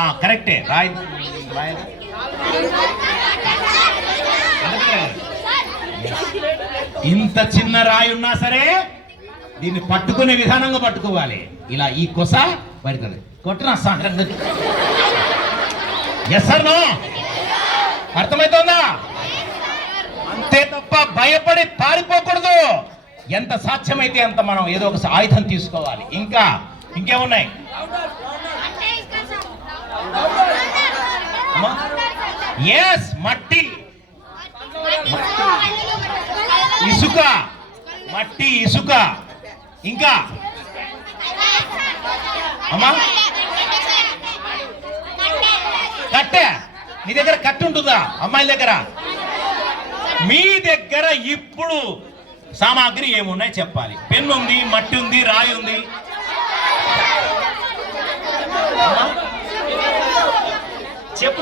ఆ కరెక్టే. రాయి. ఇంత చిన్న రాయి ఉన్నా సరే దీన్ని పట్టుకునే విధానంగా పట్టుకోవాలి. ఇలా ఈ కొస పడుతుంది. కొట్టిన సాగరంగా. ఎస్ సార్ నో అర్థమవుతోందా అంతే తప్ప భయపడి పారిపోకూడదు. ఎంత సాధ్యమైతే అంత మనం ఏదో ఒక ఆయుధం తీసుకోవాలి. ఇంకా ఇంకేమున్నాయి? ఎస్ మట్టి. ఇసుక. మట్టి ఇసుక. ఇంకా? అమ్మా? కట్టె. నీ దగ్గర కట్టు ఉంటుందా? అమ్మాయిల దగ్గర? మీ దగ్గర ఇప్పుడు సామాగ్రి ఏమున్నాయి చెప్పాలి? పెన్ను ఉంది మట్టి ఉంది రాయి ఉంది అమ్మా?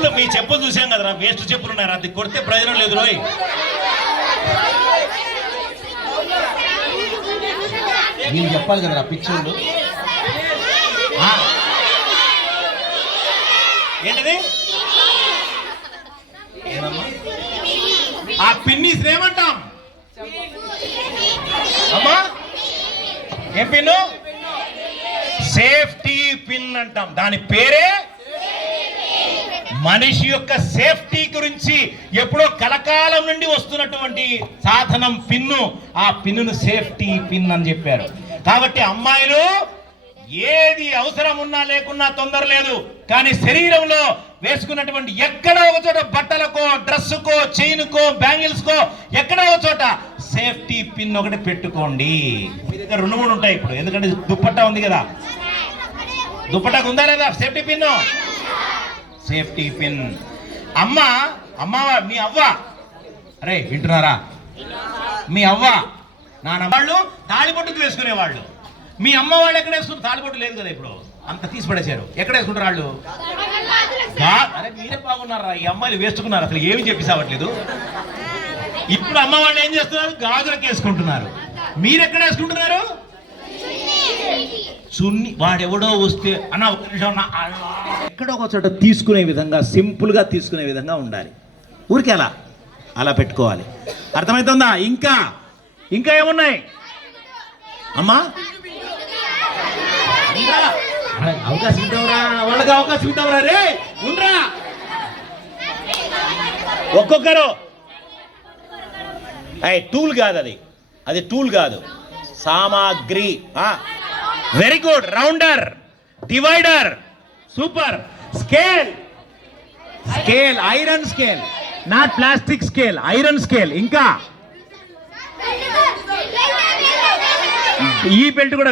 చెప్పులు మీ చెప్పులు చూసాం కదరా? వేస్ట్ చెప్పులు ఉన్నారు అది కొడితే ప్రయోజనం లేదు రోయ్. నేను చెప్పాలి కదరా ఆ. ఏంటది? ఆ పిన్నిస్ ఏమంటాం అమ్మా. ఏం పిన్ను? సేఫ్టీ పిన్ అంటాం. దాని పేరే మనిషి యొక్క సేఫ్టీ గురించి ఎప్పుడో కలకాలం నుండి వస్తున్నటువంటి సాధనం పిన్ను. ఆ పిన్నును సేఫ్టీ పిన్ అని చెప్పారు. కాబట్టి అమ్మాయిలు ఏది అవసరం ఉన్నా లేకున్నా తొందర లేదు. కానీ శరీరంలో వేసుకున్నటువంటి ఎక్కడో ఒక చోట బట్టలకో డ్రెస్సుకో చైన్కో బ్యాంగిల్స్కో ఎక్కడో ఒక చోట సేఫ్టీ పిన్ ఒకటి పెట్టుకోండి. మీ దగ్గర రెండు మూడు ఉంటాయి ఇప్పుడు. ఎందుకంటే దుప్పట్టా ఉంది కదా. దుప్పట్టకు ఉందా లేదా? Safety pin safety pin. అమ్మ అమ్మ మీ అవ్వ. అరే వింటున్నారా? మీ అవ్వ. నాన్న వాళ్ళు తాళిబొట్టుకు వేసుకునేవాళ్ళు. మీ అమ్మ వాళ్ళు ఎక్కడ వేసుకుని తాళిబొట్టు లేదు కదా ఇప్పుడు. అంత తీసి పడేశారు. ఎక్కడ వేసుకుంటారు వాళ్ళు? అరే మీరే బాగున్నారా? ఈ అమ్మాయిలు వేసుకున్నారు. అసలు ఏమి చెప్పి సావట్లేదు ఇప్పుడు అమ్మ వాళ్ళు ఏం చేస్తున్నారు? గాజులకు వేసుకుంటున్నారు. మీరెక్కడ వేసుకుంటున్నారు? చున్ని వాడెవడో వస్తే అన్న ఒక నిమిషం ఎక్కడో ఒక చోట తీసుకునే విధంగా సింపుల్గా తీసుకునే విధంగా ఉండాలి. ఊరికి అలా. అలా పెట్టుకోవాలి. అర్థమవుతుందా ఇంకా? ఇంకా ఏమున్నాయి? అమ్మా? అవకాశం ఇద్దాంరా వాళ్ళకి అవకాశం ఇద్దాంరా రే ఉండరా. ఒక్కొక్కరు. అయ్ టూల్ కాదు అది. అది టూల్ కాదు. సామాగ్రి. Very good rounder divider super scale scale iron scale not plastic scale iron scale ఇంకా ఈ బెల్ట్ కూడా